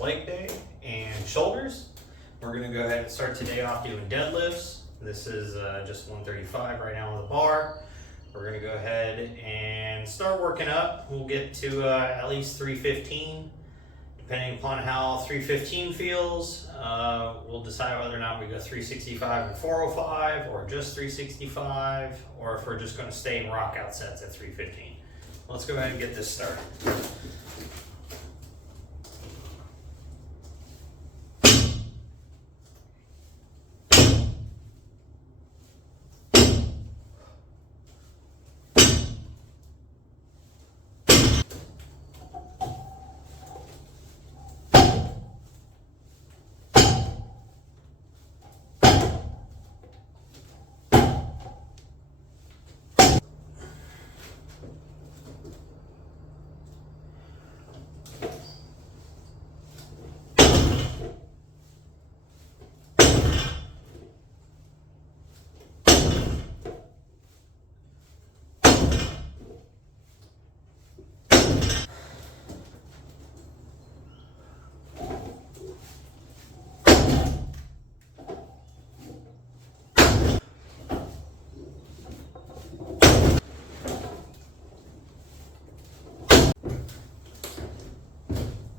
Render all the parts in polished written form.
leg day and shoulders. We're gonna go ahead and start today off doing deadlifts. This is just 135 right now on the bar. We're gonna go ahead and start working up. We'll get to at least 315. Depending upon how 315 feels, we'll decide whether or not we go 365 and 405 or just 365, or if we're just gonna stay in rock out sets at 315. Let's go ahead and get this started.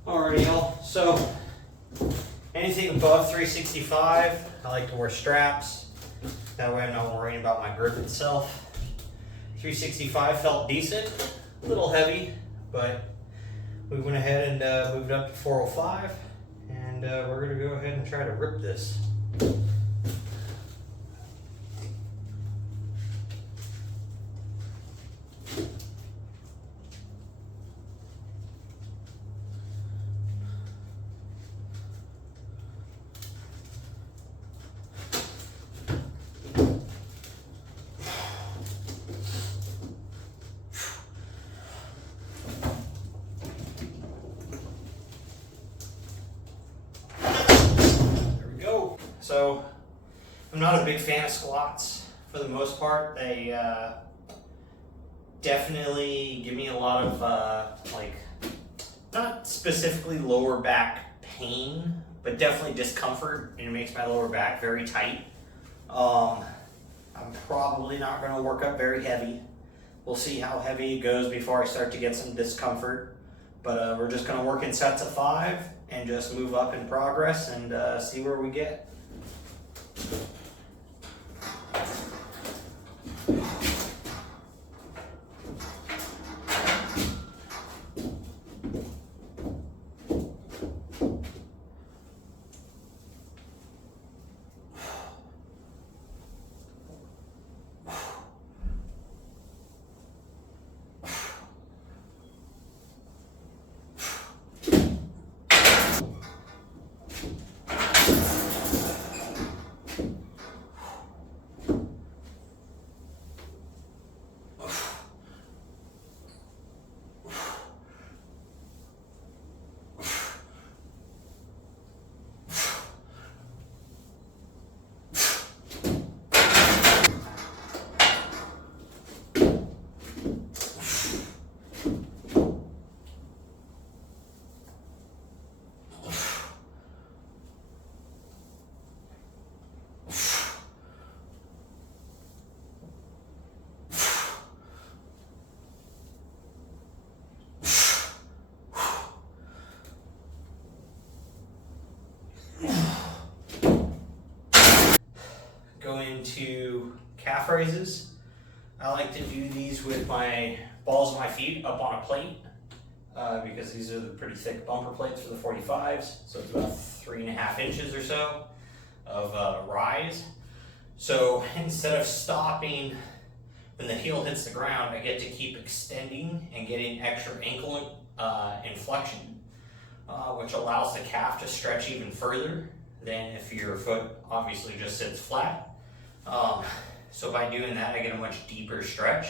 Alrighty, y'all. So anything above 365, I like to wear straps. That way I'm not worrying about my grip itself. 365 felt decent, a little heavy, but we went ahead and moved up to 405, and we're gonna go ahead and try to rip this. So I'm not a big fan of squats for the most part. They definitely give me a lot of like, not specifically lower back pain, but definitely discomfort, and it makes my lower back very tight. I'm probably not going to work up very heavy. We'll see how heavy it goes before I start to get some discomfort. But we're just going to work in sets of 5 and just move up in progress and see where we get. Going to calf raises. I like to do these with my balls of my feet up on a plate because these are the pretty thick bumper plates for the 45s. So it's about 3.5 inches or so of rise. So instead of stopping when the heel hits the ground, I get to keep extending and getting extra ankle inflection, which allows the calf to stretch even further than if your foot obviously just sits flat. So by doing that, I get a much deeper stretch,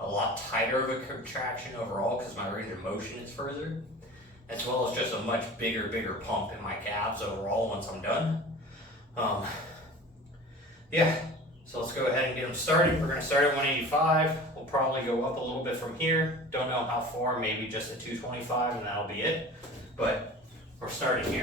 a lot tighter of a contraction overall because my range of motion is further, as well as just a much bigger pump in my calves overall once I'm done. Yeah, so let's go ahead and get them started. We're going to start at 185. We'll probably go up a little bit from here. Don't know how far, maybe just at 225 and that'll be it. But we're starting here.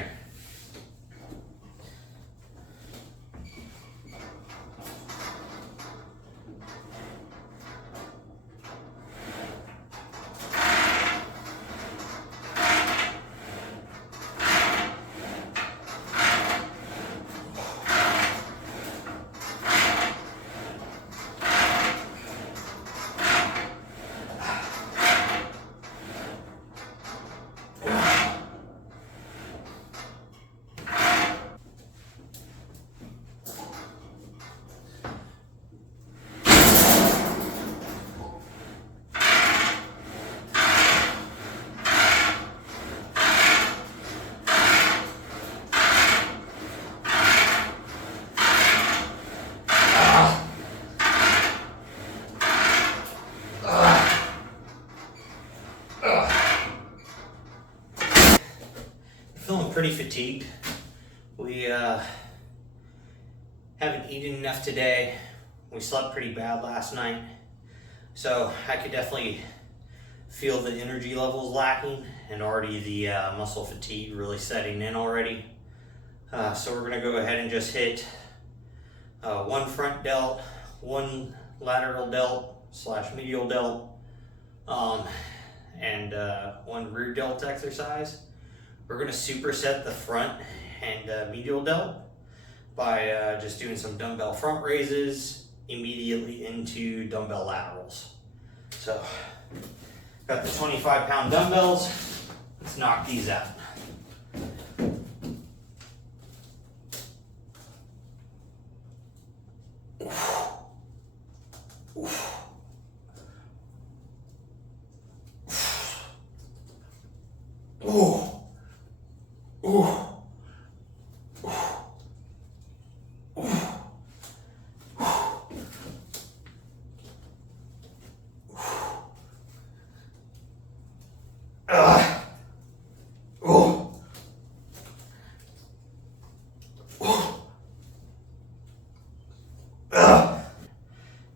feeling pretty fatigued. We haven't eaten enough today. We slept pretty bad last night. So I could definitely feel the energy levels lacking and already the muscle fatigue really setting in already. So we're gonna go ahead and just hit one front delt, one lateral delt / medial delt, and one rear delt exercise. We're gonna superset the front and medial delt by just doing some dumbbell front raises immediately into dumbbell laterals. So, got the 25-pound dumbbells. Let's knock these out.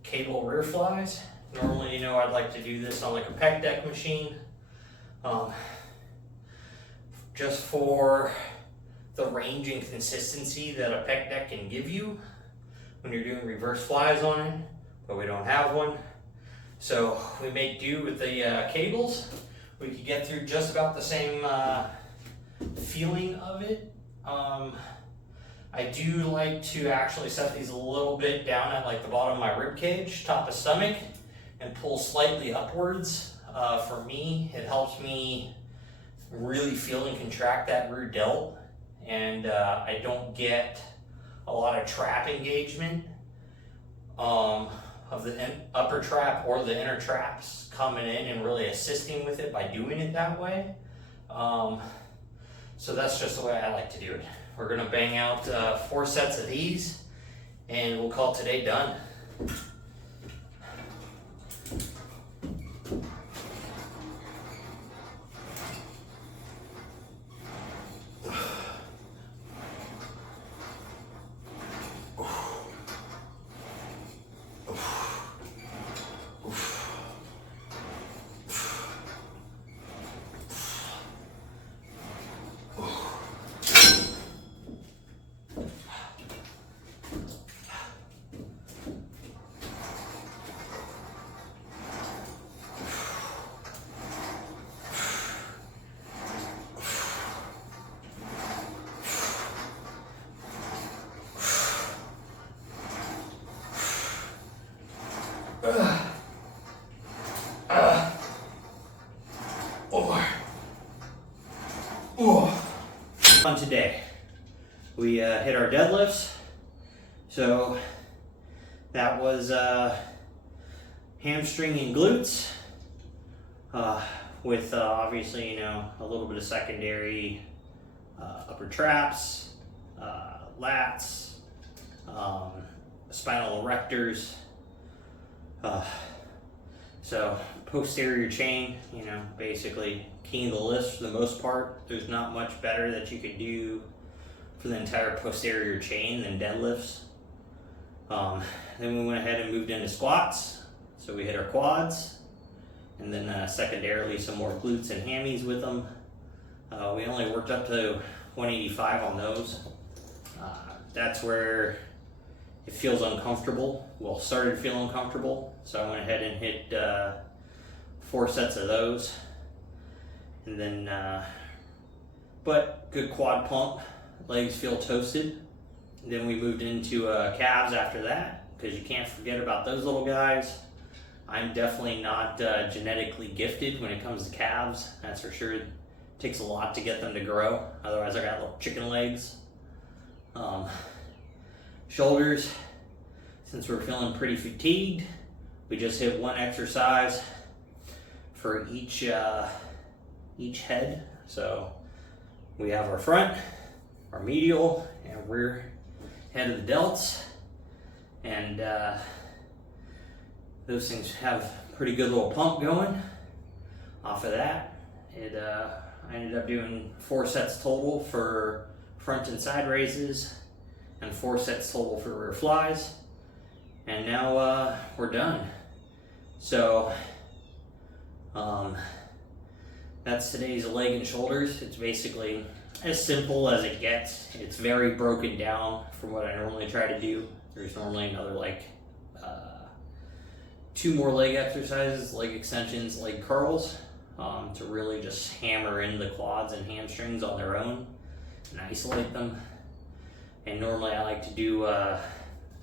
Cable rear flies. Normally, I'd like to do this on like a pec deck machine. Just for the range and consistency that a pec deck can give you when you're doing reverse flies on it, but we don't have one. So we make do with the cables. We could get through just about the same feeling of it. I do like to actually set these a little bit down at like the bottom of my rib cage, top of stomach, and pull slightly upwards. For me, it helps me really feel and contract that rear delt, and I don't get a lot of trap engagement of the upper trap or the inner traps coming in and really assisting with it by doing it that way. So that's just the way I like to do it. We're gonna bang out 4 sets of these, and we'll call today done. On today, we hit our deadlifts. So that was hamstring and glutes, with obviously a little bit of secondary upper traps, lats, spinal erectors. So posterior chain, basically keying the lifts for the most part. There's not much better that you could do for the entire posterior chain than deadlifts. Then we went ahead and moved into squats. So we hit our quads, and then secondarily some more glutes and hammies with them. We only worked up to 185 on those. That's where it feels uncomfortable. Well, started feeling uncomfortable, so I went ahead and hit 4 sets of those. And then, but good quad pump, legs feel toasted. And then we moved into calves after that, because you can't forget about those little guys. I'm definitely not genetically gifted when it comes to calves, that's for sure. It takes a lot to get them to grow, otherwise I got little chicken legs. Shoulders, since we're feeling pretty fatigued, we just hit 1 exercise for each head. So we have our front, our medial, and rear head of the delts, and those things have pretty good little pump going. Off of that, I ended up doing 4 sets total for front and side raises, and 4 sets total for rear flies. And now we're done. So that's today's leg and shoulders. It's basically as simple as it gets. It's very broken down from what I normally try to do. There's normally another like 2 more leg exercises, leg extensions, leg curls, to really just hammer in the quads and hamstrings on their own and isolate them. And normally I like to do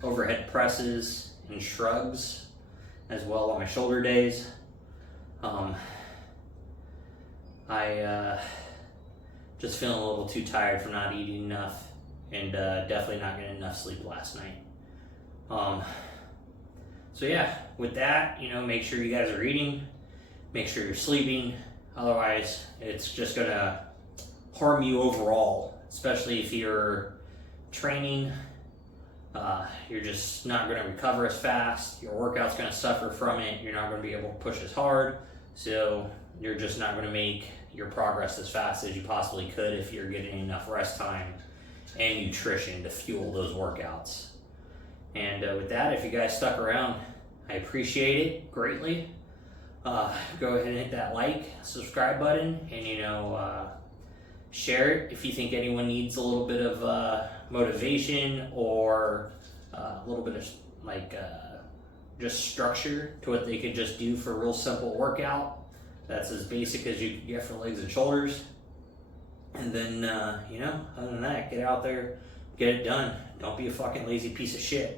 overhead presses and shrugs as well on my shoulder days. I just feeling a little too tired from not eating enough, and definitely not getting enough sleep last night. So yeah, with that, make sure you guys are eating, make sure you're sleeping. Otherwise, it's just gonna harm you overall, especially if you're training. You're just not going to recover as fast. Your workout's going to suffer from it. You're not going to be able to push as hard. So you're just not going to make your progress as fast as you possibly could if you're getting enough rest time and nutrition to fuel those workouts. And with that, if you guys stuck around, I appreciate it greatly. Go ahead and hit that like, subscribe button, and share it if you think anyone needs a little bit of motivation or a little bit of just structure to what they could just do for a real simple workout that's as basic as you get for legs and shoulders. And then other than that, get out there, get it done. Don't be a fucking lazy piece of shit.